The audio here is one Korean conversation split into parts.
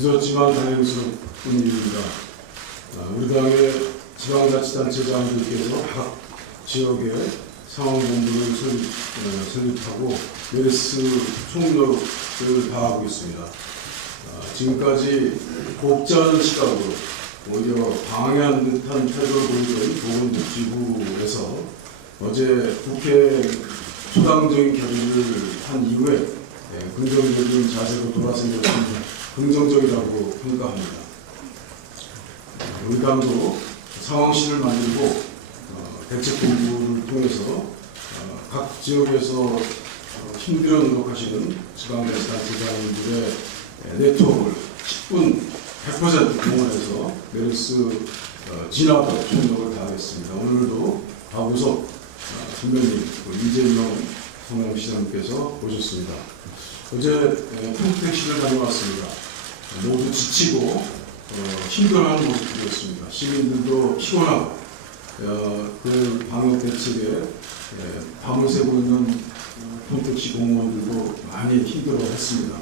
늦었지만 다행스러운 일입니다. 우리 당의 지방자치단체장들께서 각 지역에 상황본부를 설립하고 메르스 총력을 다하고 있습니다. 지금까지 곱지 않은 시각으로 오히려 방해한 듯한 태도를 보이던 보건복지부에서 어제 국회 초당적인 결의를 한 이후에 긍정적인 자세로 돌아선 것은 긍정적이라고 평가합니다. 우리 당도 상황실을 만들고 대책본부를 통해서 각 지역에서 힘들어 노력하시는 지방자치단체장님들의 네트워크를 10분 100% 동원해서 메르스 진압에 총력을 다하겠습니다. 오늘도 박우석 선배님, 이재명 성남시장님께서 오셨습니다. 어제 평택시를 다녀왔습니다. 모두 지치고 힘들어하는 모습이었습니다. 시민들도 피곤하고 그 방역 대책에 밤을 새고 있는 평택시 공무원들도 많이 힘들어했습니다.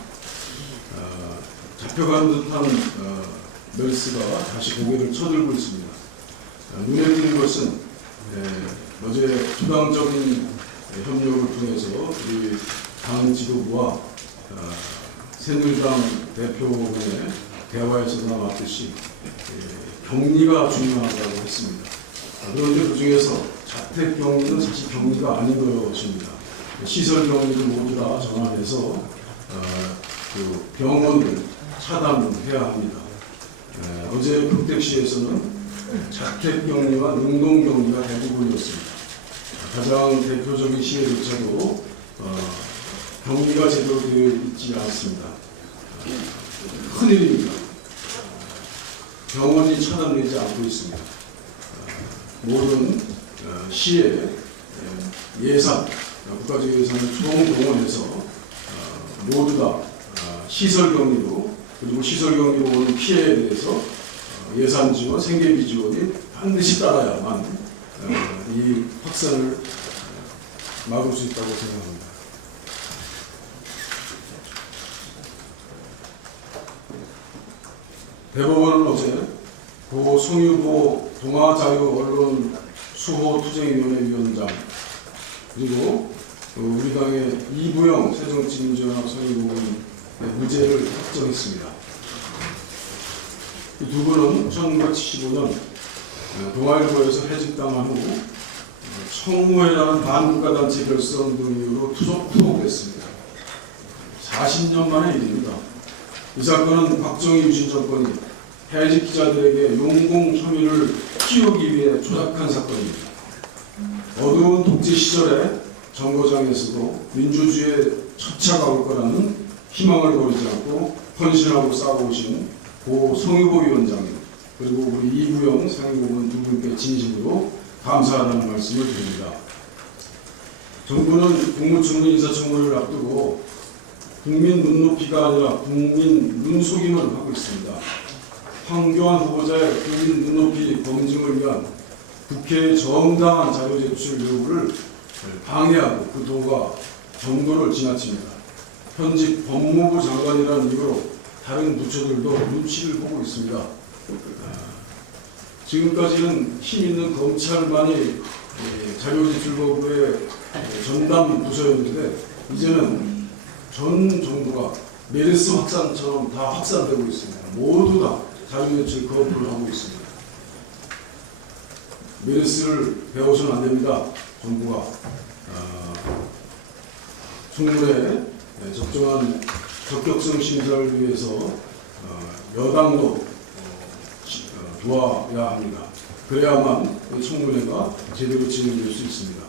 잡혀가는 듯한 메르스가 다시 고개를 쳐들고 있습니다. 눈에 띄는 것은 어제 초당적인 협력을 통해서 우리 당 지도부와 새누리당 대표간의 대화에서도 나왔듯이 격리가 중요하다고 했습니다. 그런데 그 중에서 자택 격리는 사실 격리가 아닌 것입니다. 시설 격리를 모두 다 전환해서 그 병원을 차단해야 합니다. 어제 평택시에서는 자택 격리와 능동 격리가 대부분이었습니다. 가장 대표적인 시에조차도 격리가 제대로 되어 있지 않습니다. 큰일입니다. 병원이 차단되지 않고 있습니다. 모든 시의 예산, 국가적 예산을 총동원해서 모두 다 시설 격리로, 그리고 시설 격리로 오는 피해에 대해서 예산 지원, 생계비 지원이 반드시 따라야만 이 확산을 막을 수 있다고 생각합니다. 대법원은 어제 고 송유보 동아자유언론수호투쟁위원회 위원장, 그리고 우리 당의 이부영 새정치민주연합 상임고문 무죄를 확정했습니다. 이 두 분은 1975년 동아일보에서 해직당한 후 청무회라는 반국가단체 결성 등 이유로 투옥됐습니다. 40년 만의 일입니다. 이 사건은 박정희 유신 정권이 해직 기자들에게 용공 혐의를 키우기 위해 조작한 사건입니다. 어두운 독재 시절에 정거장에서도 민주주의의 첫 차가 올 거라는 희망을 버리지 않고 헌신하고 싸워오신 고 송유보 위원장님, 그리고 우리 이부영 상임고문 두 분께 진심으로 감사하다는 말씀을 드립니다. 정부는 국무총리 인사청문회를 앞두고 국민 눈높이가 아니라 국민 눈속임을 하고 있습니다. 황교안 후보자의 국민 눈높이 검증을 위한 국회의 정당한 자료 제출 요구를 방해하고 그 도가 정도를 지나칩니다. 현직 법무부 장관이라는 이유로 다른 부처들도 눈치를 보고 있습니다. 지금까지는 힘 있는 검찰만이 자료 제출 거부의 전담 부서였는데 이제는 전 정부가 메르스 확산처럼 다 확산되고 있습니다. 모두 다 자료 제출 거부를 하고 있습니다. 메르스를 배워서는 안 됩니다. 정부가 충분히 적정한 적격성 심사를 위해서 여당도 도와야 합니다. 그래야만 청문회가 제대로 진행될 수 있습니다.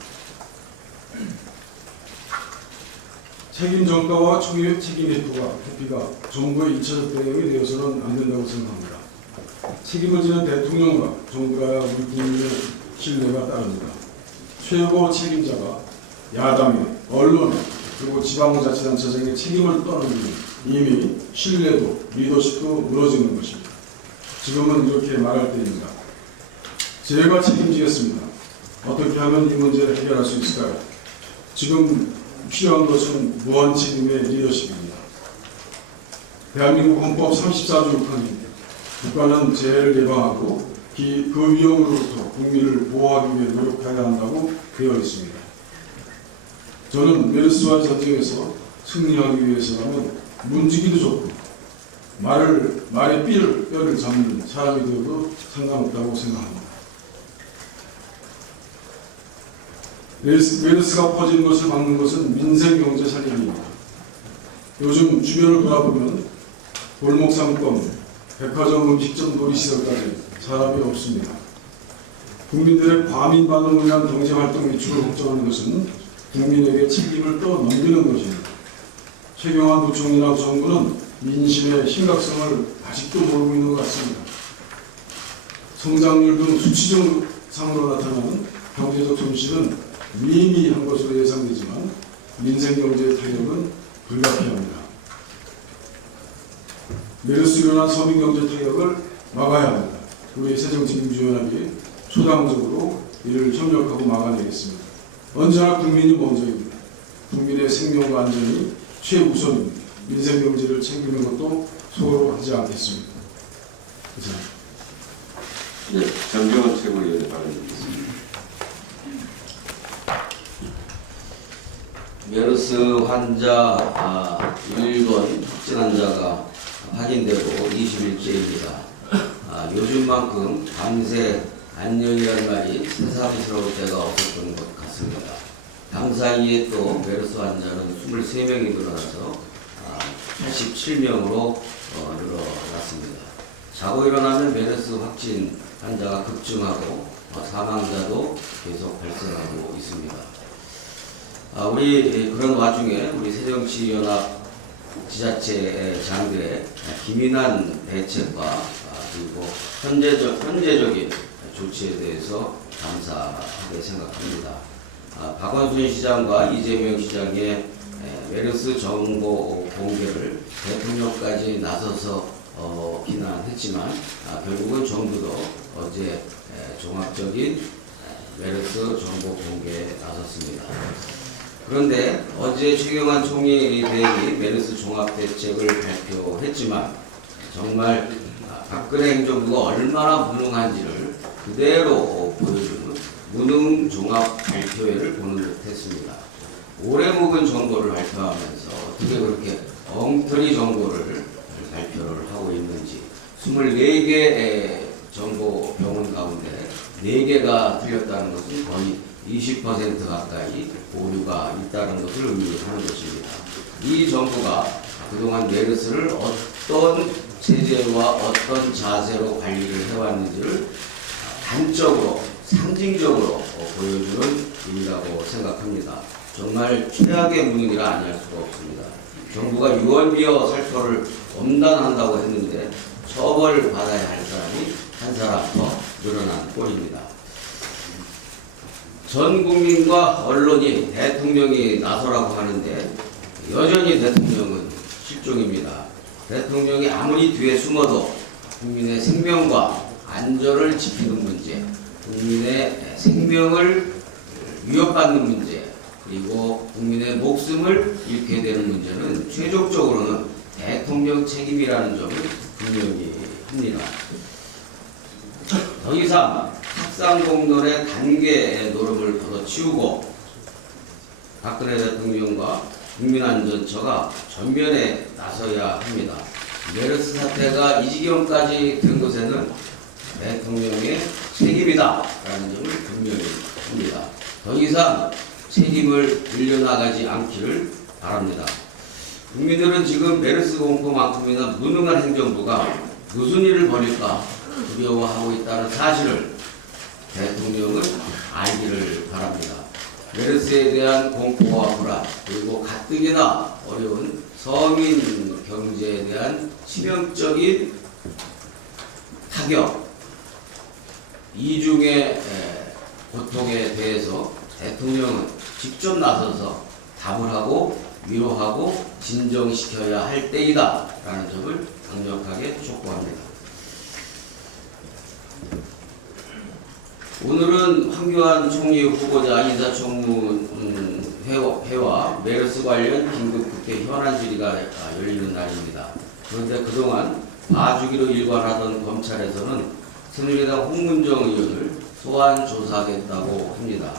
책임 전가와 책임 회피가 정부의 2차적 대응이 되어서는 안 된다고 생각합니다. 책임을 지는 대통령과 정부가 우리 국민의 신뢰가 따릅니다. 최고 책임자가 야당의 언론, 그리고 지방자치단체장의 책임을 떠넘기는 이미 신뢰도, 리더십도 무너지는 것입니다. 지금은 이렇게 말할 때입니다. 제가 책임지겠습니다. 어떻게 하면 이 문제를 해결할 수 있을까요? 지금 필요한 것은 무한 책임의 리더십입니다. 대한민국 헌법 34조 6항입니다. 국가는 재해를 예방하고 그 위험으로부터 국민을 보호하기 위해 노력해야 한다고 되어 있습니다. 저는 메르스와의 전쟁에서 승리하기 위해서라면 문지기도 좋고 말의 뼈를 잡는 사람이 되어도 상관없다고 생각합니다. 메르스가 퍼지는 것을 막는 것은 민생 경제 살리기입니다. 요즘 주변을 돌아보면 골목 상권, 백화점, 음식점, 놀이시설까지 사람이 없습니다. 국민들의 과민 반응을 위한 경제활동 위축을 걱정하는 것은 국민에게 책임을 떠넘기는 것입니다. 최경환 부총리나 정부는 민심의 심각성을 아직도 모르고 있는 것 같습니다. 성장률 등 수치적상으로 나타나는 경제적 손실은 미미한 것으로 예상되지만 민생경제의 타격은 불가피합니다. 메르스로 인한 서민경제 타격을 막아야 합니다. 우리 새정치민주연합이 초당적으로 이를 협력하고 막아내겠습니다. 언제나 국민이 먼저입니다. 국민의 생명과 안전이 최우선입니다. 민생경제를 챙기는 것도 소홀하지 않겠습니다. 감사합니다. 네, 정경원 최고위원의 발언드리겠습니다. 메르스 환자 1번 확진 환자가 확인되고 20일째입니다. 요즘만큼 밤새 안녕이라는 말이 새삼스러울 때가 없었던 것 같습니다. 당사이에 또 메르스 환자는 23명이 늘어나서 87명으로 늘어났습니다. 자고 일어나면 메르스 확진 환자가 급증하고 사망자도 계속 발생하고 있습니다. 우리 그런 와중에 우리 새정치연합 지자체장들의 기민한 대책과 그리고 현재적인 조치에 대해서 감사하게 생각합니다. 박원순 시장과 이재명 시장의 메르스 정보 공개를 대통령까지 나서서 비난했지만 결국은 정부도 어제 종합적인 메르스 정보 공개에 나섰습니다. 그런데 어제 최경환 총리 대행이 메르스 종합대책을 발표했지만 정말 박근혜 행정부가 얼마나 무능한지를 그대로 보여주는 무능 종합 발표회를 보는 듯 했습니다. 오래 묵은 정보를 발표하면서 어떻게 그렇게 엉터리 정보를 발표를 하고 있는지 24개의 정보 병원 가운데 4개가 틀렸다는 것은 거의 20% 가까이 오류가 있다는 것을 의미하는 것입니다. 이 정부가 그동안 메르스를 어떤 체제와 어떤 자세로 관리를 해왔는지를 단적으로 상징적으로 보여주는 일이라고 생각합니다. 정말 최악의 무능이라 아니할 수가 없습니다. 정부가 유언비어 살포를 엄단한다고 했는데 처벌받아야 할 사람이 한 사람 더 늘어난 꼴입니다. 전 국민과 언론이 대통령이 나서라고 하는데 여전히 대통령은 실종입니다. 대통령이 아무리 뒤에 숨어도 국민의 생명과 안전을 지키는 문제, 국민의 생명을 위협받는 문제, 그리고 국민의 목숨을 잃게 되는 문제는 최종적으로는 대통령 책임이라는 점을 분명히 합니다. 더 이상 탁상공론의 단계 노름을 걷어치우고 박근혜 대통령과 국민안전처가 전면에 나서야 합니다. 메르스 사태가 이 지경까지 된 것에는 대통령의 책임이다라는 점을 분명히 합니다. 더 이상 책임을 늘려나가지 않기를 바랍니다. 국민들은 지금 메르스 공포만큼이나 무능한 행정부가 무슨 일을 벌일까 두려워하고 있다는 사실을 대통령은 알기를 바랍니다. 메르스에 대한 공포와 불안, 그리고 가뜩이나 어려운 서민 경제에 대한 치명적인 타격, 이중의 고통에 대해서 대통령은 직접 나서서 답을 하고 위로하고 진정시켜야 할 때이다 라는 점을 강력하게 촉구합니다. 오늘은 황교안 총리 후보자 인사청문회와 메르스 관련 긴급 국회 현안 질의가 열리는 날입니다. 그런데 그동안 봐주기로 일관하던 검찰에서는 새누리당 홍문정 의원을 소환 조사하겠다고 합니다.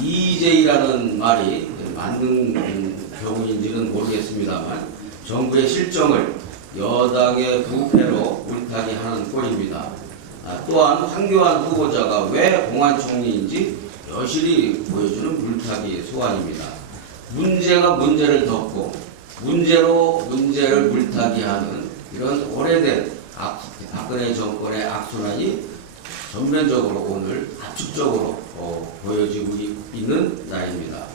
EJ라는 말이 맞는 경우인지는 모르겠습니다만 정부의 실정을 여당의 부패로 물타기 하는 꼴입니다. 또한 황교안 후보자가 왜 공안총리인지 여실히 보여주는 물타기 소환입니다. 문제가 문제를 덮고 문제로 문제를 물타기하는 이런 오래된 박근혜 정권의 악순환이 전면적으로 오늘 압축적으로 보여지고 있는 날입니다.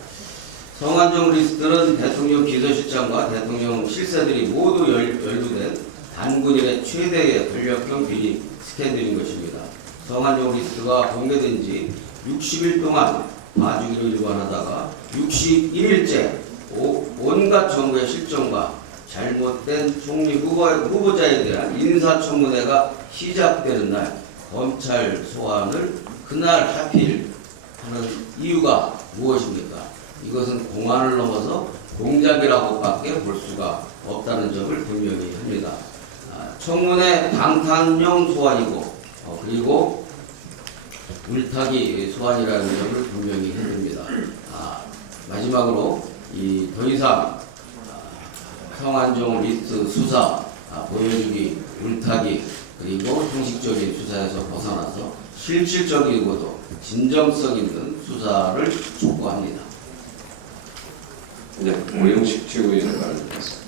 성완종 리스트는 대통령 비서실장과 대통령 실세들이 모두 연루된 단군일의 최대의 권력형 비리 스캔들인 것입니다. 성완종 리스트가 공개된 지 60일 동안 봐주기로 일관하다가 61일째 온갖 정부의 실정과 잘못된 총리 후보자에 대한 인사청문회가 시작되는 날 검찰 소환을 그날 하필 하는 이유가 무엇입니까? 이것은 공안을 넘어서 공작이라고밖에 볼 수가 없다는 점을 분명히 합니다. 청문회 방탄용 소환이고 그리고 물타기 소환이라는 점을 분명히 해줍니다. 마지막으로 더 이상 성완종 리스트 수사 보여주기, 물타기 그리고 형식적인 수사에서 벗어나서 실질적이고도 진정성 있는 수사를 촉구합니다. 네, 오영식 최고위원의 발언 드리겠습니다.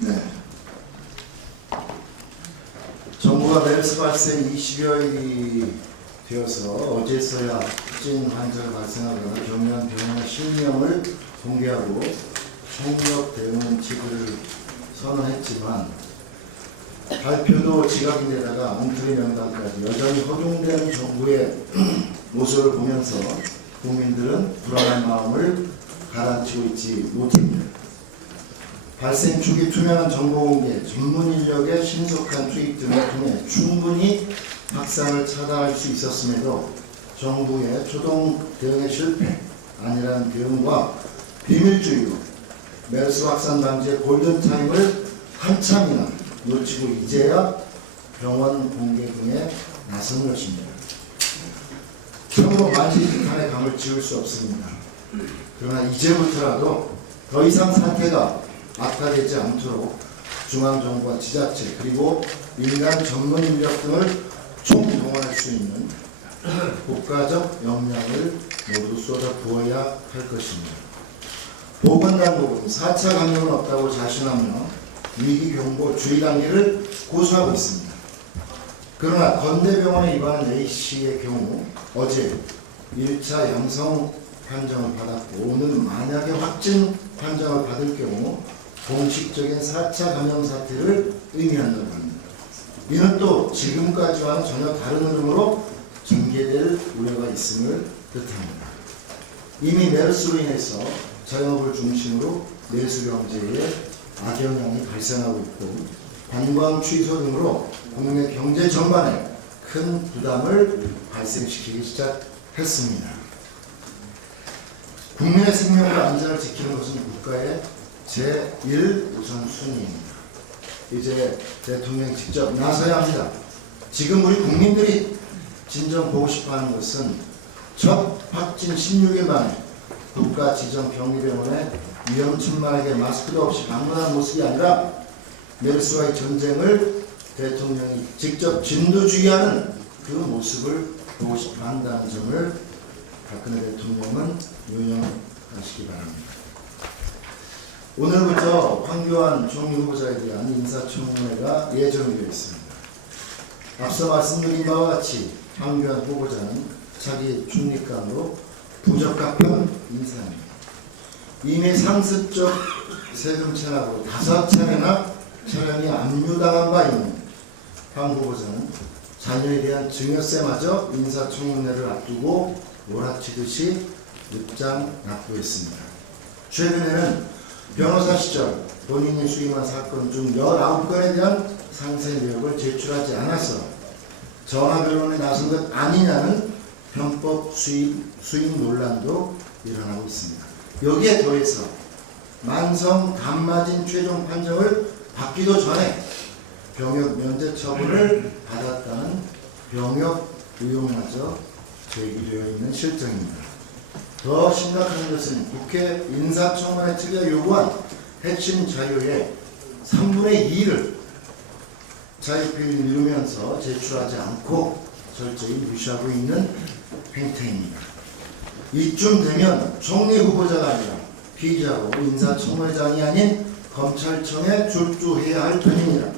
네. 정부가 메르스 발생 20여일이 되어서 어제서야 확진 환자가 발생하거나 경미한 병원의 실명을 공개하고 총력 대응 지구를 선언했지만 발표도 지각인데다가 엉터리 명단까지 여전히 허둥대는 정부의 모습을 보면서 국민들은 불안한 마음을 가라앉히고 있지 못합니다. 발생 초기 투명한 정보 공개, 전문 인력의 신속한 투입 등을 통해 충분히 확산을 차단할 수 있었음에도 정부의 초동 대응의 실패, 안일한 대응과 비밀주의로 메르스 확산 방지의 골든타임을 한참이나 놓치고 이제야 병원 공개 등에 나선 것입니다. 참으로 만시지탄의 감을 지울 수 없습니다. 그러나 이제부터라도 더 이상 사태가 악화되지 않도록 중앙정부와 지자체 그리고 민간 전문 인력 등을 총동원할 수 있는 국가적 역량을 모두 쏟아부어야 할 것입니다. 보건당국은 4차 감염은 없다고 자신하며 위기경보 주의 단계를 고수하고 있습니다. 그러나 건대병원에 입원한 A씨의 경우 어제 1차 양성 판정을 받았고 오늘 만약에 확진 판정을 받을 경우 공식적인 4차 감염 사태를 의미한다고 합니다. 이는 또 지금까지와는 전혀 다른 흐름으로 전개될 우려가 있음을 뜻합니다. 이미 메르스로 인해서 자영업을 중심으로 내수경제에 악영향이 발생하고 있고 관광 취소 등으로 국내 경제 전반에 큰 부담을 발생시키기 시작했습니다. 국민의 생명과 안전을 지키는 것은 국가의 제1우선순위입니다. 이제 대통령이 직접 나서야 합니다. 지금 우리 국민들이 진정 보고 싶어하는 것은 첫 확진 16일 만에 국가 지정 격리병원에 위험천만하게 마스크도 없이 방문한 모습이 아니라 메르스와의 전쟁을 대통령이 직접 진두지휘하는 그 모습을 보고 싶어 한다는 점을 박근혜 대통령은 유념하시기 바랍니다. 오늘부터 황교안 총리 후보자에 대한 인사청문회가 예정이 되어 있습니다. 앞서 말씀드린 바와 같이 황교안 후보자는 차기 총리감으로 부적합한 인사입니다. 이미 상습적 세금 체납으로 5차례나 차량이 압류당한 바 있는 황 후보자는 자녀에 대한 증여세마저 인사청문회를 앞두고 몰아치듯이 늦장 납부했습니다. 최근에는 변호사 시절 본인이 수임한 사건 중 19건에 대한 상세 내역을 제출하지 않아서 전화변론에 나선 것 아니냐는 편법 수임 논란도 일어나고 있습니다. 여기에 더해서 만성 감마진 최종 판정을 받기도 전에 병역 면제 처분을 받았다는 병역 의혹마저 제기되어 있는 실정입니다. 더 심각한 것은 국회 인사청문회 측에 요구한 핵심 자료의 3분의 2를 자유필 미루면서 제출하지 않고 철저히 무시하고 있는 행태입니다. 이쯤 되면 총리 후보자가 아니라 피의자로 인사청문회장이 아닌 검찰청에 출두해야 할 편입니다.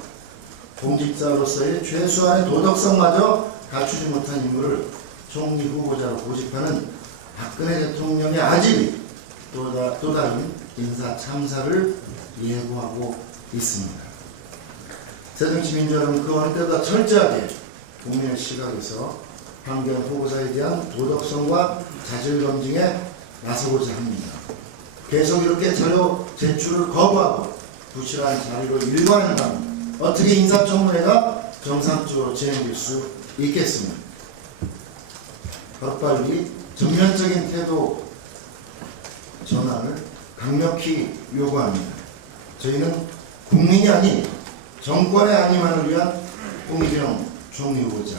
공직자로서의 최소한의 도덕성마저 갖추지 못한 인물을 총리 후보자로 고집하는 박근혜 대통령의 아집이 또 다른 인사 참사를 예고하고 있습니다. 새정치민주 여러분, 그 어느 때보다 철저하게 국민의 시각에서 황교안 후보자에 대한 도덕성과 자질 검증에 나서고자 합니다. 계속 이렇게 자료 제출을 거부하고 부실한 자료로 일관한다면 어떻게 인사청문회가 정상적으로 진행될 수 있겠습니까? 빨리 전면적인 태도 전환을 강력히 요구합니다. 저희는 국민이 아닌 정권의 안위만을 위한 홍의경 총리 후보자,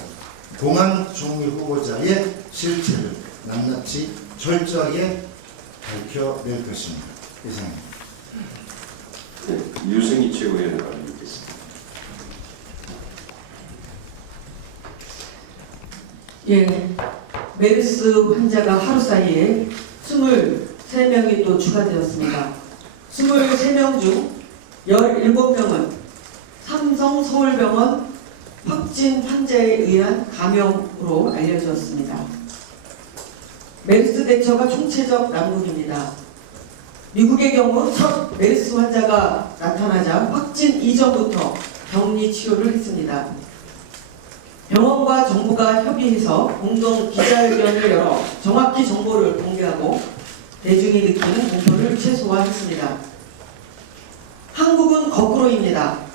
공안 총리 후보자의 실체를 낱낱이 철저하게 밝혀낼 것입니다. 이상입니다. 네, 유승희 최고위원의 발언 듣겠습니다. 예, 메르스 환자가 하루 사이에 23명이 또 추가되었습니다. 23명 중 17명은 삼성 서울병원 확진 환자에 의한 감염으로 알려졌습니다. 메르스 대처가 총체적 난국입니다. 미국의 경우 첫 메르스 환자가 나타나자 확진 이전부터 격리 치료를 했습니다. 병원과 정부가 협의해서 공동 기자회견을 열어 정확히 정보를 공개하고 대중이 느끼는 공포를 최소화했습니다. 한국은 거꾸로입니다.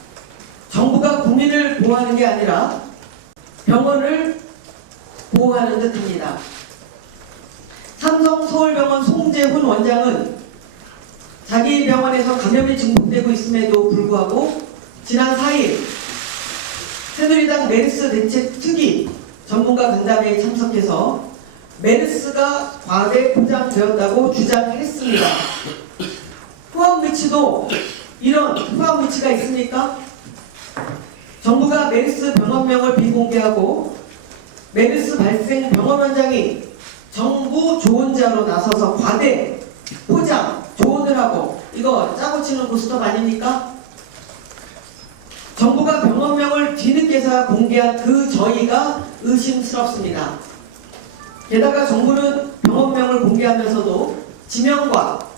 정부가 국민을 보호하는 게 아니라 병원을 보호하는 듯합니다. 삼성 서울병원 송재훈 원장은 자기 병원에서 감염이 증폭되고 있음에도 불구하고 지난 4일 새누리당 메르스 대책 특위 전문가 간담회에 참석해서 메르스가 과대 포장되었다고 주장했습니다. 후암무치도 이런 후암무치가 있습니까? 정부가 메르스 병원명을 비공개하고 메르스 발생 병원 원장이 정부 조언자로 나서서 과대 포장 조언을 하고 이거 짜고 치는 고스톱 아닙니까? 정부가 병원명을 뒤늦게서 공개한 그 저희가 의심스럽습니다. 게다가 정부는 병원명을 공개하면서도 지명과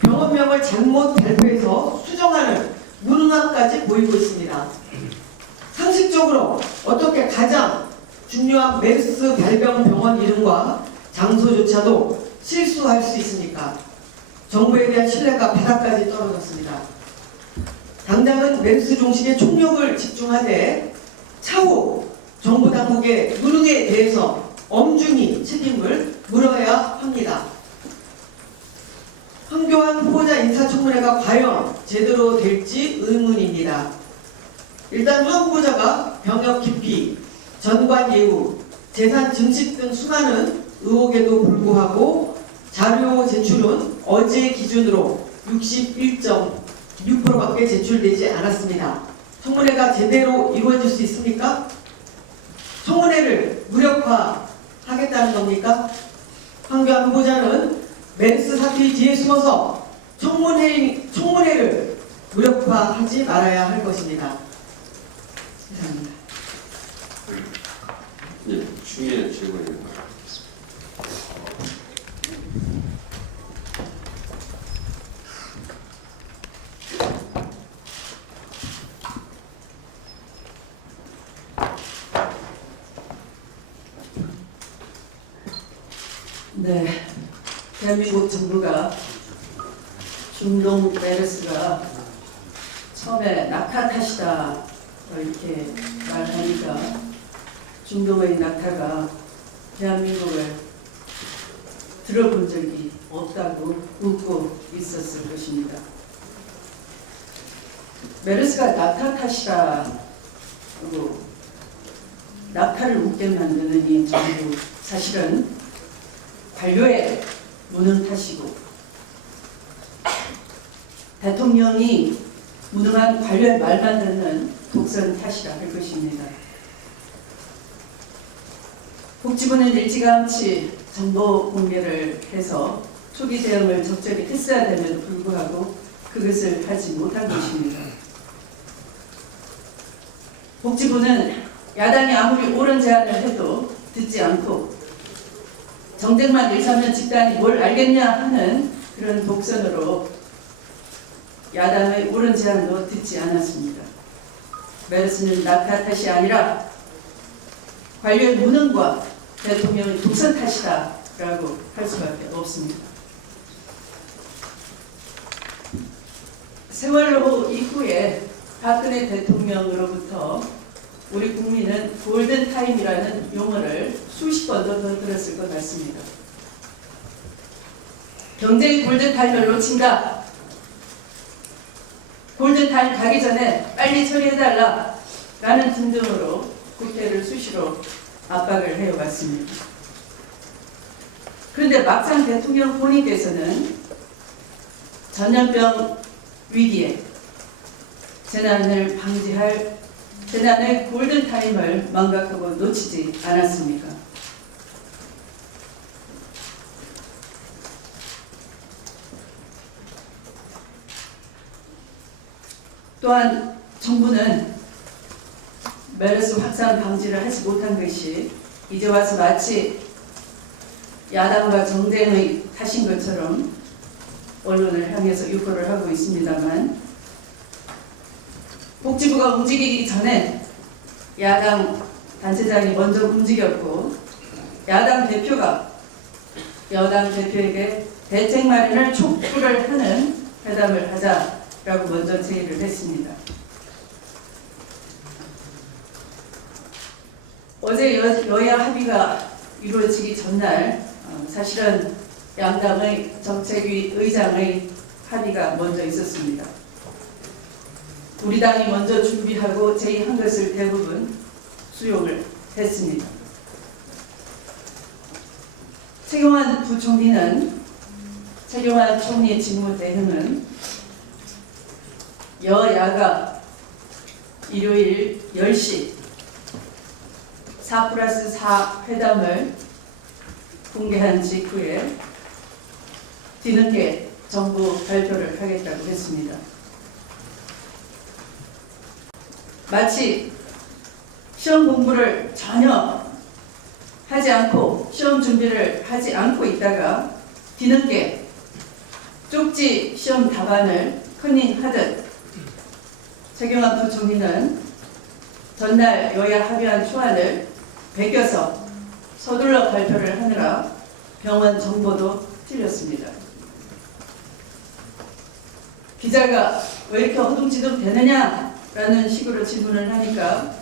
병원명을 잘못 발표해서 수정하는 무능함까지 보이고 있습니다. 상식적으로 어떻게 가장 중요한 메르스 발병 병원 이름과 장소조차도 실수할 수 있습니까? 정부에 대한 신뢰가 바닥까지 떨어졌습니다. 당장은 메르스 종식에 총력을 집중하되 차후 정부 당국의 무능에 대해서 엄중히 책임을 물어야 합니다. 황교안 후보자 인사청문회가 과연 제대로 될지 의문입니다. 일단 황 후보자가 병역 기피, 전관 예우, 재산 증식 등 수많은 의혹에도 불구하고 자료 제출은 어제 기준으로 61.6%밖에 제출되지 않았습니다. 청문회가 제대로 이루어질 수 있습니까? 청문회를 무력화하겠다는 겁니까? 황교안 후보자는 메르스 사태 뒤에 숨어서 청문회를 무력화하지 말아야 할 것입니다. 감사합니다. 예, 추미애 최고위원의 발언 듣겠습니다. 네, 대한민국 정부가 중동 메르스가 처음에 낙타 탓이다 이렇게 말하니까 중동의 낙타가 대한민국을 들어본 적이 없다고 웃고 있었을 것입니다. 메르스가 낙타 탓이라고 낙타를 웃게 만드는 이 정부, 사실은 관료의 무능 탓이고 대통령이 무능한 관료의 말만 듣는 독선 탓이라 할 것입니다. 복지부는 일찌감치 정보 공개를 해서 초기 대응을 적절히 했어야 됨에도 불구하고 그것을 하지 못한 것입니다. 복지부는 야당이 아무리 옳은 제안을 해도 듣지 않고 정쟁만 일삼는 집단이 뭘 알겠냐 하는 그런 독선으로 야당의 옳은 제안도 듣지 않았습니다. 메르스는 낙타 탓이 아니라 관료의 무능과 대통령의 독선 탓이다라고 할 수밖에 없습니다. 세월호 이후에 박근혜 대통령으로부터 우리 국민은 골든타임이라는 용어를 수십 번도 더 들었을 것 같습니다. 경제의 골든타임을 놓친다. 골든타임 가기 전에 빨리 처리해달라 라는 등등으로 국회를 수시로 압박을 해왔습니다. 그런데 막상 대통령 본인께서는 전염병 위기에 재난을 방지할 재난의 골든타임을 망각하고 놓치지 않았습니까? 또한 정부는 메르스 확산 방지를 하지 못한 것이 이제 와서 마치 야당과 정쟁의 탓인 것처럼 언론을 향해서 유포를 하고 있습니다만 복지부가 움직이기 전에 야당 단체장이 먼저 움직였고 야당 대표가 여당 대표에게 대책 마련을 촉구를 하는 회담을 하자라고 먼저 제의를 했습니다. 어제 여야 합의가 이루어지기 전날 사실은 양당의 정책위 의장의 합의가 먼저 있었습니다. 우리 당이 먼저 준비하고 제의한 것을 대부분 수용을 했습니다. 최경환 총리의 직무 대응은 여야가 일요일 10시 4+4 회담을 공개한 직후에 뒤늦게 정부 발표를 하겠다고 했습니다. 마치 시험 공부를 전혀 하지 않고 시험 준비를 하지 않고 있다가 뒤늦게 쪽지 시험 답안을 컨닝하듯 최경환 부총리는 전날 여야 합의한 초안을 베껴서 서둘러 발표를 하느라 병원 정보도 틀렸습니다. 기자가 왜 이렇게 허둥지둥 되느냐라는 식으로 질문을 하니까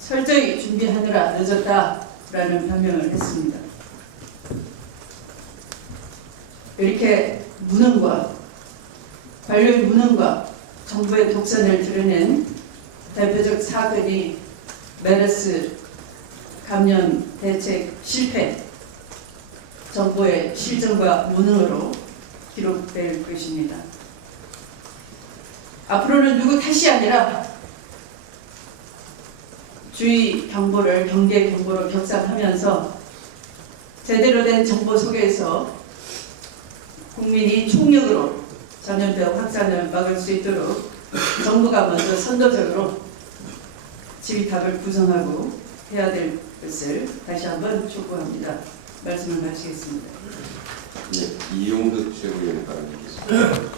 철저히 준비하느라 늦었다라는 변명을 했습니다. 이렇게 무능과 관료의 무능과 정부의 독선을 드러낸 대표적 사건이 메르스 감염 대책 실패, 정부의 실정과 무능으로 기록될 것입니다. 앞으로는 누구 탓이 아니라 주의 경보를 경계 경보로 격상하면서 제대로 된 정보 속에서 국민이 총력으로 전염병 확산을 막을 수 있도록 정부가 먼저 선도적으로 지휘탑을 구성하고 해야 될 것을 다시 한번 촉구합니다. 말씀을 마치겠습니다. 네, 이용득 최고위원의 발언이겠습니다.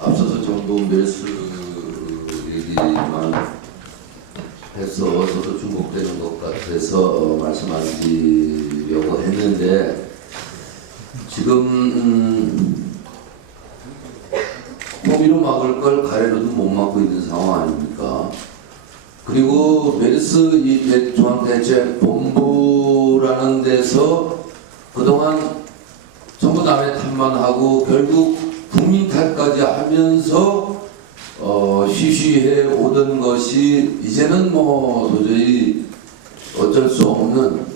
앞서서 정부 메르스 얘기만 해서 저도 중복되는 것 같아서 말씀드리려고 했는데 지금 호미로 막을 걸 가래로도 못 막고 있는 상황 아닙니까? 그리고 메르스 이 중앙대책본부라는 데서 그동안 전부 남의 탓만 하고 결국 국민 탓까지 하면서 쉬쉬해 오던 것이 이제는 뭐 도저히 어쩔 수 없는,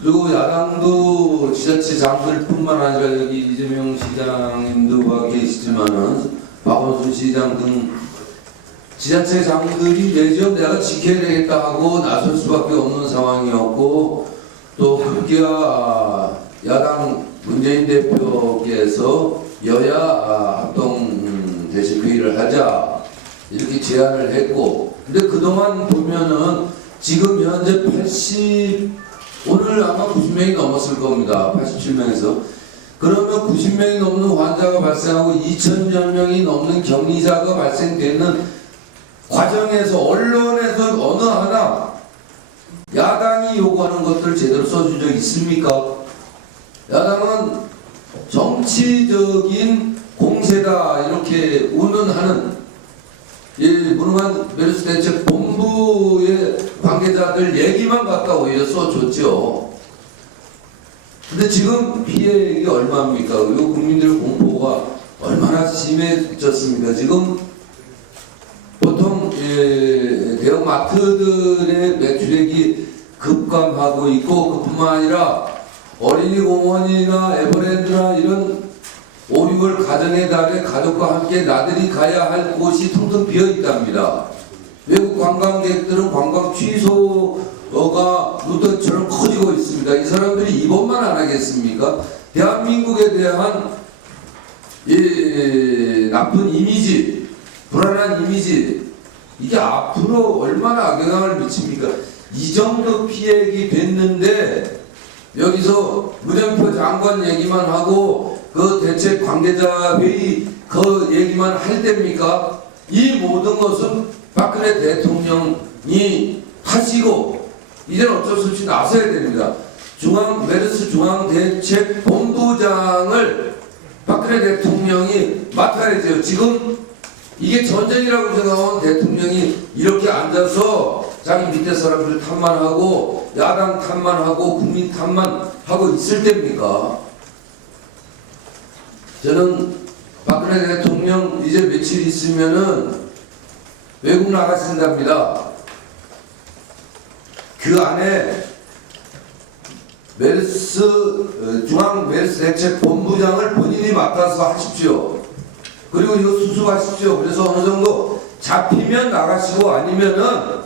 그리고 야당도 지자체장들뿐만 아니라 여기 이재명 시장님도 와 계시지만은 박원순 시장 등 지자체장들이 내 지역 내가 지켜야 되겠다 하고 나설 수밖에 없는 상황이었고, 또 함께야 야당 문재인 대표께서 여야 합동 대책회의를 하자 이렇게 제안을 했고, 근데 그동안 보면은 지금 현재 오늘 아마 90명이 넘었을 겁니다. 87명에서. 그러면 90명이 넘는 환자가 발생하고 2,000여 명이 넘는 격리자가 발생되는 과정에서 언론에서 어느 하나 야당이 요구하는 것들을 제대로 써준 적 있습니까? 야당은 정치적인 공세다 이렇게 운운하는 무능한 메르스 대책 본부의 관계자들 얘기만 갖다 오히려 써줬죠. 근데 지금 피해액이 얼마입니까? 그리고 국민들 공포가 얼마나 심해졌습니까? 지금 보통 대형 마트들의 매출액이 급감하고 있고, 그뿐만 아니라 어린이 공원이나 에버랜드나 이런 5, 6월 가정의 달에 가족과 함께 나들이 가야 할 곳이 텅텅 비어 있답니다. 외국 관광객들은 관광 취소가 루트처럼 커지고 있습니다. 이 사람들이 입원만 안 하겠습니까? 대한민국에 대한 나쁜 이미지, 불안한 이미지, 이게 앞으로 얼마나 악영향을 미칩니까? 이 정도 피해액이 됐는데 여기서 문영표 장관 얘기만 하고 그 대책 관계자 회의 그 얘기만 할 때입니까? 이 모든 것은 박근혜 대통령이 하시고 이제는 어쩔 수 없이 나서야 됩니다. 메르스 중앙대책본부장을 박근혜 대통령이 맡아야죠. 지금 이게 전쟁이라고 생각하면 대통령이 이렇게 앉아서 자기 밑에 사람들 탓만 하고 야당 탓만 하고 국민 탓만 하고 있을 때입니까? 저는 박근혜 대통령 이제 며칠 있으면은 외국 나가신답니다. 그 안에 중앙 메르스 대책 본부장을 본인이 맡아서 하십시오. 그리고 이거 수습하십시오. 그래서 어느 정도 잡히면 나가시고, 아니면은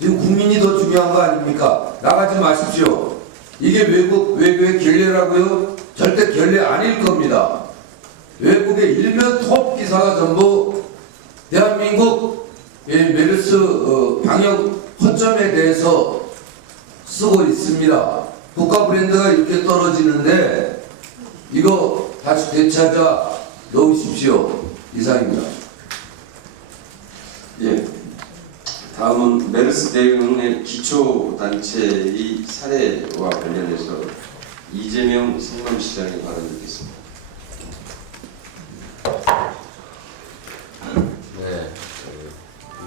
지금 국민이 더 중요한 거 아닙니까? 나가지 마십시오. 이게 외국의 결례라고요? 절대 결례 아닐 겁니다. 외국의 일면 톱 기사가 전부 대한민국 메르스 방역 허점에 대해서 쓰고 있습니다. 국가 브랜드가 이렇게 떨어지는데 이거 다시 되찾아 놓으십시오. 이상입니다. 예. 다음은 메르스 대응의 기초단체의 사례와 관련해서 이재명 성남시장의 발언을 듣겠습니다. 네,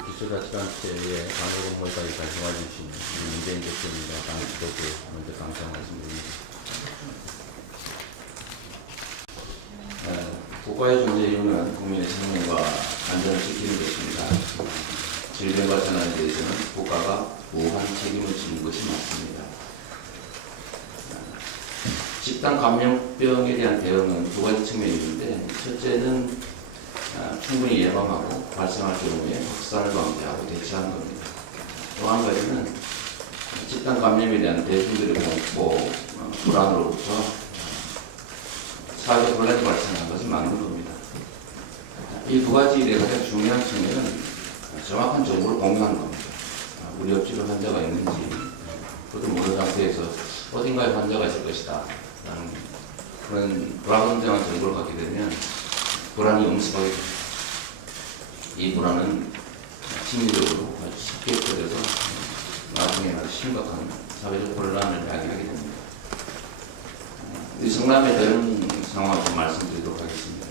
기초자치단체의 방역공모까지 발송해 주신 문재인 대표님과 당 지도부 먼저 감사 말씀드립니다. 국가의 존재 이유는 국민의 생명과 안전을 지키는 것입니다. 질병과 전환에 대해서는 국가가 무한 책임을 지는 것이 맞습니다. 집단 감염병에 대한 대응은 두 가지 측면이 있는데, 첫째는 충분히 예방하고 발생할 경우에 확산을 방지하고 대처하는 겁니다. 또 한 가지는 집단 감염에 대한 대중들의 공포, 불안으로부터 사회적 혼란이 발생한 것을 막는 겁니다. 이 두 가지의 가장 중요한 측면은 정확한 정보를 공유하는 겁니다. 우리 옆집에 환자가 있는지, 그것도 모르는 상태에서 어딘가에 환자가 있을 것이다 라는 그런 불안정한 정보를 갖게 되면 불안이 엄습하게 됩니다. 이 불안은 심리적으로 아주 쉽게 커져서 나중에 아주 심각한 사회적 혼란을 야기하게 됩니다. 이 성남에 대한 상황을 좀 말씀드리도록 하겠습니다.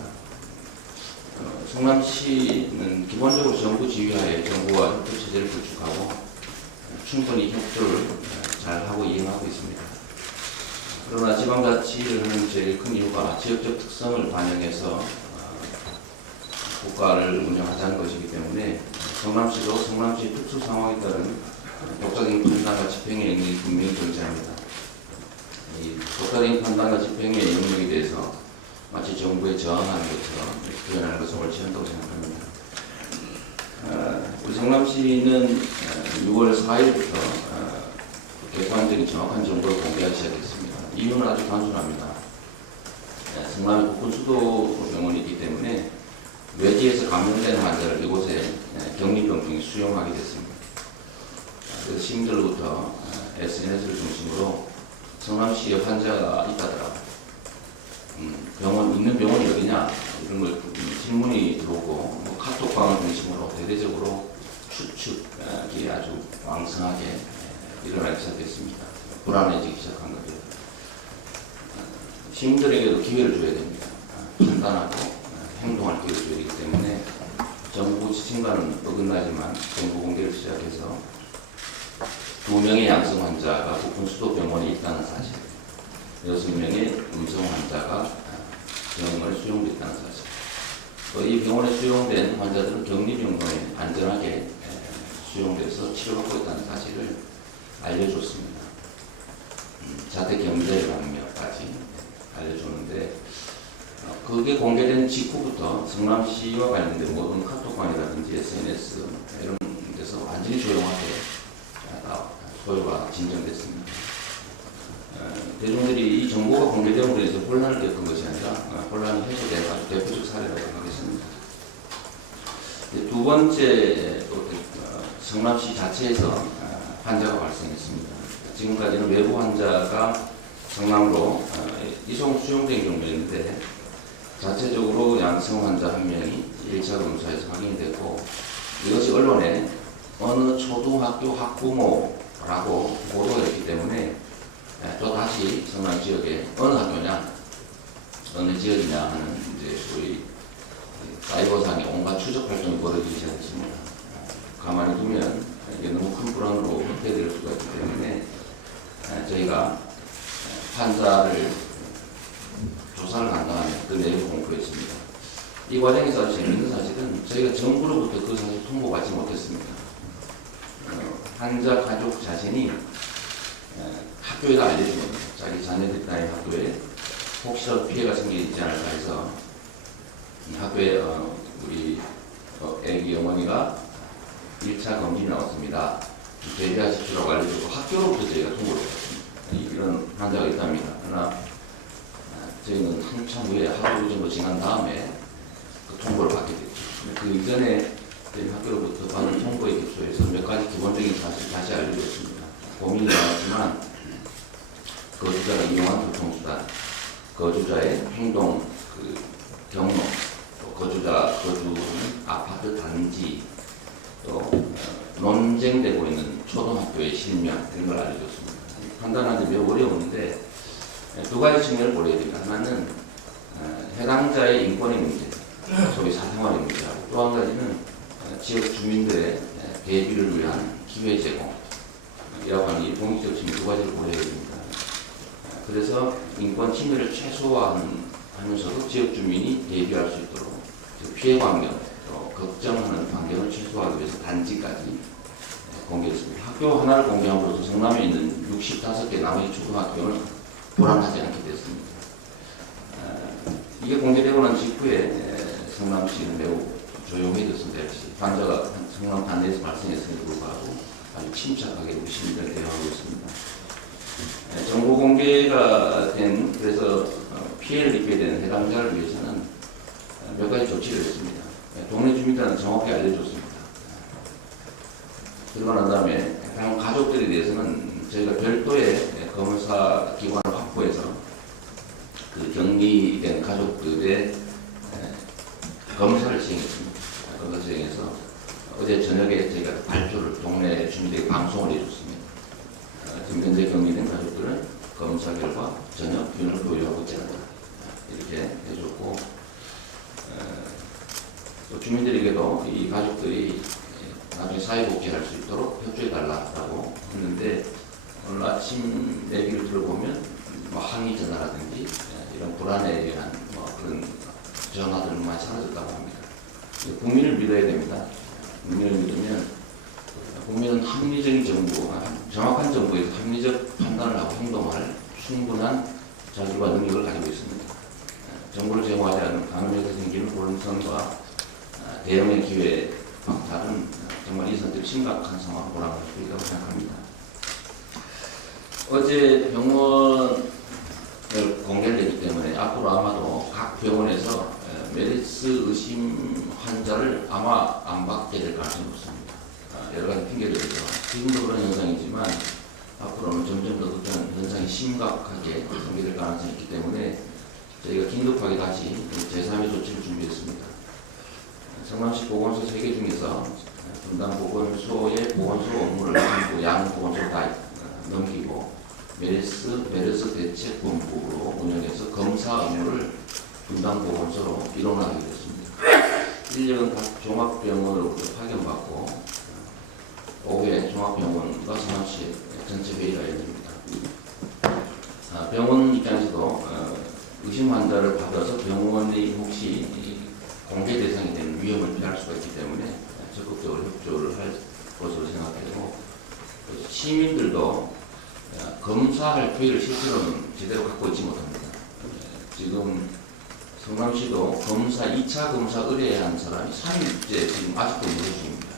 성남시는 기본적으로 정부 지휘하에 정부와 협조 체제를 구축하고 충분히 협조를 잘 하고 이행하고 있습니다. 그러나 지방자치를 하는 제일 큰 이유가 지역적 특성을 반영해서 국가를 운영하자는 것이기 때문에 성남시도 성남시 특수 상황에 따른 독자적인 판단과 집행의 영역이 분명히 존재합니다. 이 독자적인 판단과 집행의 영역에 대해서 마치 정부에 저항하는 것처럼 표현하는 것은 옳지 않다고 생각합니다. 우리 성남시는 6월 4일부터 객관적인 정확한 정보를 공개하기 시작했습니다. 이유는 아주 단순합니다. 성남에 국군 수도병원이 있기 때문에 외지에서 감염된 환자를 이곳에 격리병동에 수용하게 됐습니다. 그래서 시민들로부터 SNS를 중심으로 성남시에 환자가 있다더라, 있는 병원이 어디냐 이런 걸 질문이 들어오고 카톡방을 중심으로 대대적으로 추측이 아주 왕성하게 일어나기 시작했습니다. 불안해지기 시작한 거죠. 시민들에게도 기회를 줘야 됩니다. 판단하고 행동할 기회를 줘야 되기 때문에 정부 지침과는 어긋나지만 정보 공개를 시작해서 2명의 양성 환자가 국군 수도병원에 있다는 사실, 6명의 음성 환자가 병원에 수용됐다는 사실, 또 이 병원에 수용된 환자들은 격리병원에 안전하게 수용돼서 치료받고 있다는 사실을 알려줬습니다. 자택 경제 방역까지 알려줬는데 그게 공개된 직후부터 성남시와 관련된 모든 카톡방이라든지 SNS 이런 데서 완전히 조용하게 소요가 진정됐습니다. 대중들이 이 정보가 공개됨으로 인해서 혼란을 겪은 것이 아니라 혼란이 해소된 아주 대표적 사례라고 하겠습니다. 두 번째, 성남시 자체에서 환자가 발생했습니다. 지금까지는 외부 환자가 성남으로 이송 수용된 경우였는데 자체적으로 양성 환자 1명이 1차 검사에서 확인이 됐고, 이것이 언론에 어느 초등학교 학부모라고 보도했기 때문에 또 다시 성남 지역에 어느 학교냐, 어느 지역이냐 하는 이제 소위 사이버상의 온갖 추적 활동이 벌어지기 시작했습니다. 가만히 두면 이게 너무 큰 불안으로 확대될 수가 있기 때문에 저희가 환자를 조사를 한 다음에 그 내용을 공표했습니다. 이 과정에서 아주 재미있는 사실은 저희가 정부로부터 그 사실 통보받지 못했습니다. 환자 가족 자신이 학교에다 알려준 겁니다. 자기 자녀들이 다니는 학교에 혹시라도 피해가 생기지 않을까 해서 학교에 우리 애기 어머니가 1차 검진이 나왔습니다. 대비하십시오라고 알려주고 학교로부터 저희가 통보를 받았습니다. 이런 환자가 있답니다. 그러나 저희는 한참 후에 하루 정도 지난 다음에 그 통보를 받게 됐죠. 그 이전에 저희 학교로부터 받은 통보에 기초해서 몇 가지 기본적인 사실 다시 알려줬습니다. 고민이 많았지만 거주자가 이용한 교통수단, 거주자의 행동 경로, 또 거주자 거주하는 아파트 단지, 또 논쟁되고 있는 초등학교의 실명 이런 걸 알려줬습니다. 판단하기 매우 어려운데 두 가지 측면을 고려해야 됩니다. 하나는 해당자의 인권의 문제, 소위 사생활의 문제하고, 또 한 가지는 지역 주민들의 대비를 위한 기회 제공, 이라고 하는 이 공익적 측면 두 가지를 고려해야 됩니다. 그래서 인권 침해를 최소화하면서도 지역 주민이 대비할 수 있도록 피해 환경, 또 걱정하는 환경을 최소화하기 위해서 단지까지 공개했습니다. 학교 하나를 공개함으로써 성남에 있는 65개 나머지 초등학교는 불안하지 않게 됐습니다. 이게 공개되고 난 직후에 성남시는 매우 조용해졌습니다. 환자가 성남 단내에서 발생했음에도 불구하고 아주 침착하게 우리 시민들을 대응하고 있습니다. 정보 공개가 된, 그래서 피해를 입게 된 해당자를 위해서는 몇 가지 조치를 했습니다. 동네 주민들은 정확히 알려줬습니다. 그러고 난 다음에 다른 가족들에 대해서는 저희가 별도의 검사 기관을 확보해서 그 격리된 가족들의 검사를 시행했습니다. 검사 시행해서 어제 저녁에 저희가 발표를 동네 주민들에게 방송을 해줬습니다. 지금 현재 격리된 가족들은 검사 결과 전혀 균을 보유하고 있지 않다, 이렇게 해줬고, 또 주민들에게도 이 가족들이 나중에 사회복지할 수 있도록 협조해달라고 했는데, 오늘 아침 얘기를 들어보면 뭐 항의 전화라든지 이런 불안에 대한 뭐 그런 전화들은 많이 사라졌다고 합니다. 국민을 믿어야 됩니다. 국민을 믿으면 국민은 합리적인 정부, 정확한 정부에서 합리적 판단을 하고 행동할 충분한 자질과 능력을 가지고 있습니다. 정부를 제공하지 않은 강력에서 생기는 혼선과 대응의 기회 박탈은 정말 이 선택 심각한 상황을 몰아갈 수 있다고 생각합니다. 어제 병원을 공개되기 때문에 앞으로 아마도 각 병원에서 메르스 의심 환자를 아마 안 받게 될 가능성이 높습니다. 여러 가지 핑계를 대죠. 지금도 그런 현상이지만 앞으로는 점점 더 그런 현상이 심각하게 전개될 가능성이 있기 때문에 저희가 긴급하게 다시 제3의 조치를 준비했습니다. 성남시 보건소 3개 중에서 분당 보건소의 보건소 업무를 전부 양 보건소로 다 넘기고 메르스 대책본부로 운영해서 검사 업무를 분당 보건소로 이동하게 됐습니다. 인력은 각 종합병원으로부터 파견받고 오후에 종합병원과 성남시 전체 회의가 열립니다. 병원 입장에서도 의심 환자를 받아서 병원이 혹시 공개 대상이 되는 위험을 피할 수가 있기 때문에 적극적으로 협조를 할 것으로 생각되고 시민들도 검사할 기회를 실제로는 제대로 갖고 있지 못합니다. 지금 성남시도 검사 2차 검사 의뢰한 사람이 3일째 지금 아직도 무료 중입니다.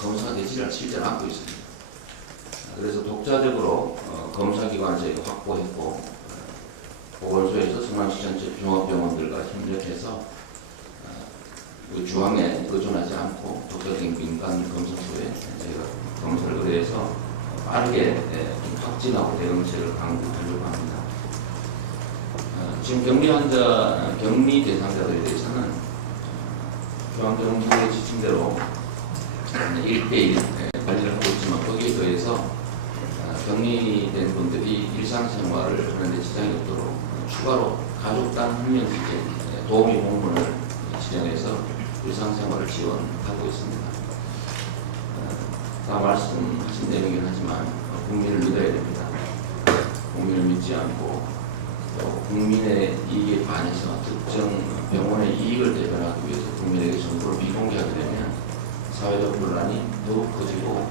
검사 대지를 실제로 안고 있습니다. 그래서 독자적으로 검사기관을 저희가 확보했고 보건소에서 성남시 전체 종합병원들과 협력해서 중앙에 의존하지 않고 독자적인 민간 검사소에 저희가 검사를 의뢰해서 빠르게 확진하고 대응책을 강구하려고 합니다. 지금 격리 대상자들에 대해서는 중앙정부의 지침대로 1대1 관리를 하고 있지만 거기에 더해서 격리된 분들이 일상생활을 하는데 지장이 없도록 추가로 가족당 한 명씩의 도우미 공문을 지정해서 일상생활을 지원하고 있습니다. 다 말씀하신 내용이긴 하지만 국민을 믿어야 됩니다. 국민을 믿지 않고 또 국민의 이익에 반해서 특정 병원의 이익을 대변하기 위해서 국민에게 정보를 비공개하게 되면 사회적 분란이 더욱 커지고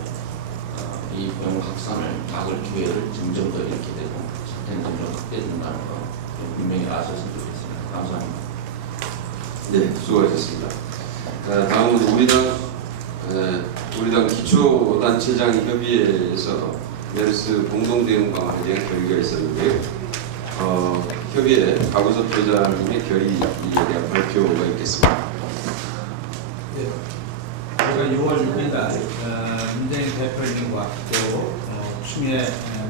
이 병 확산을 막을 기회를 점점 더 잃게 되고 사태는 점점 확대된다는 거 분명히 아셨으면 좋겠습니다. 감사합니다. 네, 수고하셨습니다. 다음은 우리당 기초단체장 협의회에서 메르스 공동대응 방안에 대한 결의가 있었는데요. 협의회 박우섭 회장님의 결의에 대한 발표가 있겠습니다. 네. 제가 6월 6일 날 문재인 대표님과 또 추미애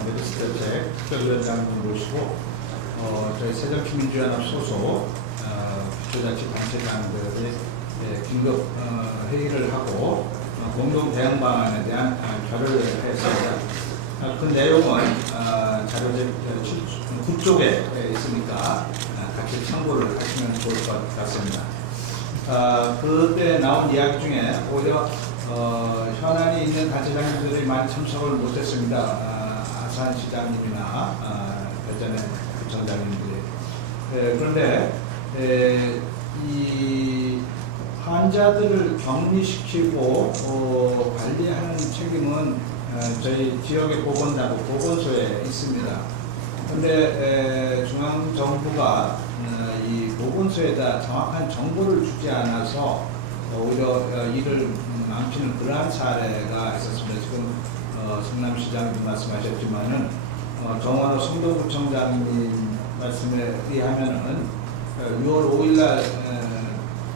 메르스 대책 특별위원장님을 모시고 저희 새정치민주연합 소속 기초자치단체장들의 긴급 회의를 하고 공동 대응 방안에 대한 결의를 했습니다. 그 내용은 자료 9쪽에 있으니까 같이 참고를 하시면 좋을 것 같습니다. 그때 나온 이야기 중에 오히려 현안이 있는 단체장님들이 많이 참석을 못했습니다. 아산 시장님이나 배전의 부청장님들이. 그런데 이 환자들을 격리시키고 관리하는 책임은 저희 지역의 보건소에 있습니다. 그런데 중앙정부가 이 보건소에다 정확한 정보를 주지 않아서 오히려 일을 망치는 그러한 사례가 있었습니다. 지금 성남시장님도 말씀하셨지만은 정원호 성도구청장님 말씀에 의하면은 6월 5일날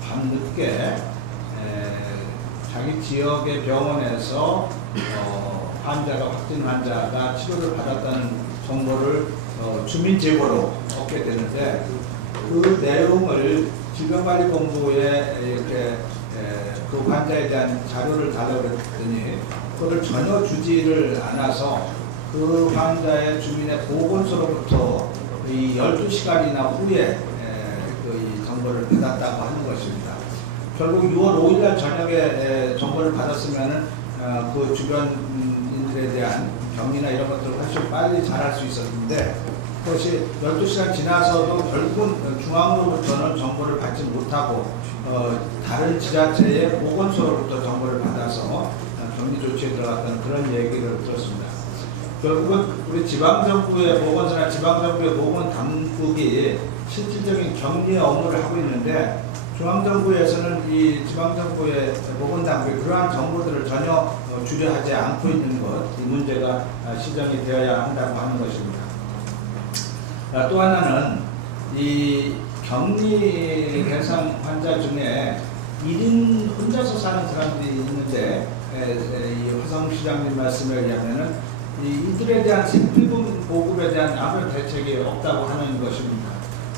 밤늦게 자기 지역의 병원에서 확진 환자가 치료를 받았다는 정보를 주민 제보로 얻게 되는데 그 내용을 질병관리본부에 이렇게 그 환자에 대한 자료를 달라고 했더니 그걸 전혀 주지를 않아서 그 환자의 주민의 보건소로부터 이 12시간이나 후에 그 정보를 받았다고 하는 것입니다. 결국 6월 5일날 저녁에 정보를 받았으면은 그 주변인들에 대한 격리나 이런 것들을 훨씬 빨리 잘할 수 있었는데 그것이 12시간 지나서도 결국은 중앙으로부터는 정보를 받지 못하고 다른 지자체의 보건소로부터 정보를 받아서 격리 조치에 들어갔다는 그런 얘기를 들었습니다. 결국은 우리 지방정부의 보건소나 지방정부의 보건당국이 실질적인 격리 업무를 하고 있는데 중앙정부에서는 이 지방정부의 보건당국이 그러한 정보들을 전혀 주려하지 않고 있는 것, 이 문제가 시정이 되어야 한다고 하는 것입니다. 또 하나는 이 격리 대상 환자 중에 1인 혼자서 사는 사람들이 있는데 이 화성 시장님 말씀에 의하면은 이들에 대한 생필품 보급에 대한 아무런 대책이 없다고 하는 것입니다.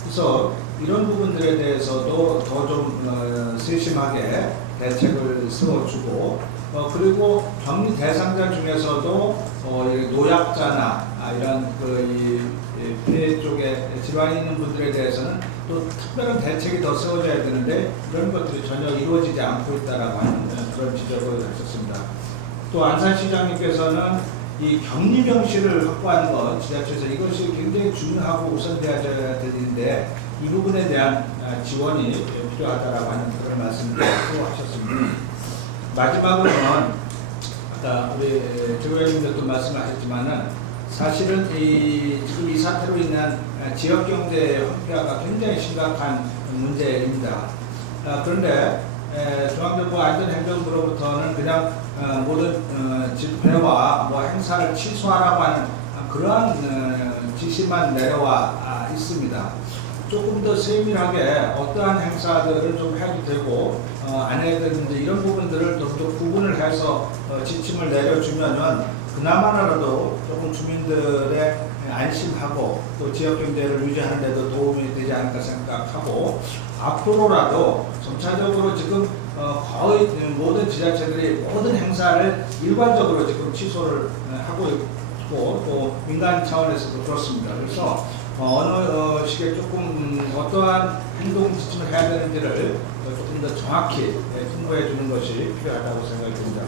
그래서 이런 부분들에 대해서도 더 좀 세심하게 대책을 세워주고 그리고 격리 대상자 중에서도 노약자나 이런 이 폐 쪽에 질환이 있는 분들에 대해서는 또 특별한 대책이 더 세워져야 되는데 이런 것들이 전혀 이루어지지 않고 있다라고 하는 그런 지적을 하셨습니다. 또 안산시장님께서는 이 격리병실을 확보하는 것, 지자체에서 이것이 굉장히 중요하고 우선되어야 되는데 이 부분에 대한 지원이 필요하다라고 하는 그런 말씀을 또 하셨습니다. 마지막으로는 아까 우리 조 의원님도 말씀하셨지만은 사실은 지금 이 사태로 인한 지역 경제 황폐화가 굉장히 심각한 문제입니다. 그런데 중앙정부 안전행정부로부터는 그냥 모든 집회와 행사를 취소하라고 하는 그러한 지시만 내려와 있습니다. 조금 더 세밀하게 어떠한 행사들을 좀 해도 되고 안 해도 되는데 이런 부분들을 좀 더 구분을 해서 지침을 내려주면은 그나마라도 조금 주민들의 안심하고 또 지역 경제를 유지하는 데도 도움이 되지 않을까 생각하고 앞으로라도 점차적으로 지금 거의 모든 지자체들이 모든 행사를 일괄적으로 지금 취소를 하고 있고 또 민간 차원에서도 그렇습니다. 그래서 어느 시기에 조금 어떠한 행동 지침을 해야 되는지를 조금 더 정확히 통보해 주는 것이 필요하다고 생각이 듭니다.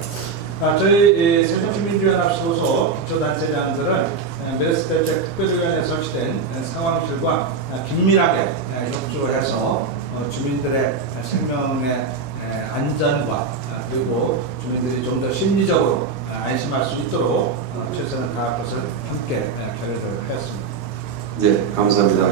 저희 세종시민주연합 소속 기초단체장들은 메르스 대책 특별위원회에 설치된 상황실과 긴밀하게 협조해서 주민들의 생명의 안전과 그리고 주민들이 좀 더 심리적으로 안심할 수 있도록 최선을 다할 것을 함께 결의를 하였습니다. 네, 감사합니다.